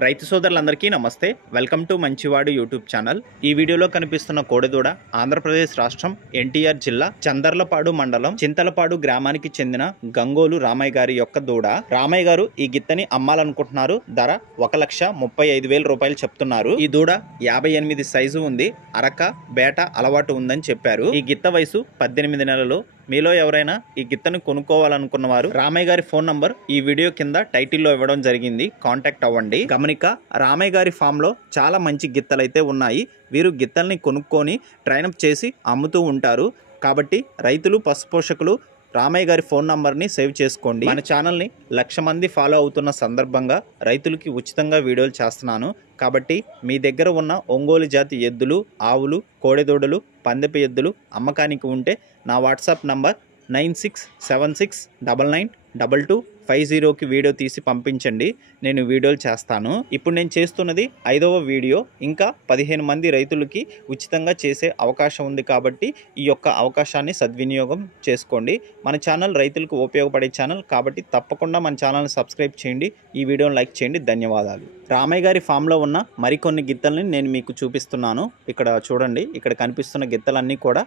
రైతు సోదరులందరికీ నమస్తే. వెల్కమ్ టు మంచివాడు యూట్యూబ్ ఛానల్. ఈ వీడియోలో కనిపిస్తున్న కోడెదూడ ఆంధ్రప్రదేశ్ రాష్ట్రం ఎన్టీఆర్ జిల్లా చందర్లపాడు మండలం చింతలపాడు గ్రామానికి చెందిన గంగోలు రామయ్య గారి యొక్క దూడ. రామయ్య గారు ఈ గిత్తని అమ్మాలనుకుంటున్నారు. ధర 1,35,000 రూపాయలు చెప్తున్నారు. ఈ దూడ 58 సైజు ఉంది. అరక బేట అలవాటు ఉందని చెప్పారు. ఈ గిత్త వయసు 18 నెలలు. మీలో ఎవరైనా ఈ గిత్తను కొనుక్కోవాలనుకున్న వారు రామయ్య గారి ఫోన్ నంబర్ ఈ వీడియో కింద టైటిల్లో ఇవ్వడం జరిగింది. కాంటాక్ట్ అవ్వండి. గమనిక, రామయ్య గారి ఫామ్ లో చాలా మంచి గిత్తలైతే ఉన్నాయి. వీరు గిత్తల్ని కొనుక్కొని ట్రైనప్ చేసి అమ్ముతూ ఉంటారు. కాబట్టి రైతులు, పశుపోషకులు రామయ్య గారి ఫోన్ నంబర్ని సేవ్ చేసుకోండి. మన ఛానల్ని 1,00,000 మంది ఫాలో అవుతున్న సందర్భంగా రైతులకి ఉచితంగా వీడియోలు చేస్తున్నాను. కాబట్టి మీ దగ్గర ఉన్న ఒంగోలు జాతి ఎద్దులు, ఆవులు, కోడెదూడలు, పందెపు ఎద్దులు అమ్మకానికి ఉంటే నా వాట్సాప్ నంబర్ 9676992250కి వీడియో తీసి పంపించండి. నేను వీడియోలు చేస్తాను. ఇప్పుడు నేను చేస్తున్నది 5వ వీడియో. ఇంకా 15 మంది రైతులకి ఉచితంగా చేసే అవకాశం ఉంది. కాబట్టి ఈ యొక్క అవకాశాన్ని సద్వినియోగం చేసుకోండి. మన ఛానల్ రైతులకు ఉపయోగపడే ఛానల్ కాబట్టి తప్పకుండా మన ఛానల్ని సబ్స్క్రైబ్ చేయండి. ఈ వీడియోని లైక్ చేయండి. ధన్యవాదాలు. రామయ్య గారి ఫామ్లో ఉన్న మరికొన్ని గిత్తల్ని నేను మీకు చూపిస్తున్నాను. ఇక్కడ చూడండి, ఇక్కడ కనిపిస్తున్న గిత్తలన్నీ కూడా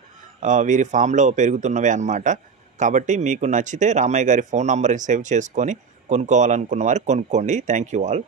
వీరి ఫామ్లో పెరుగుతున్నవే అన్నమాట. కాబట్టి మీకు నచ్చితే రామయ్య గారి ఫోన్ నంబర్ని సేవ్ చేసుకొని కొనుక్కోవాలనుకున్న వారు కొనుక్కోండి. Thank you all.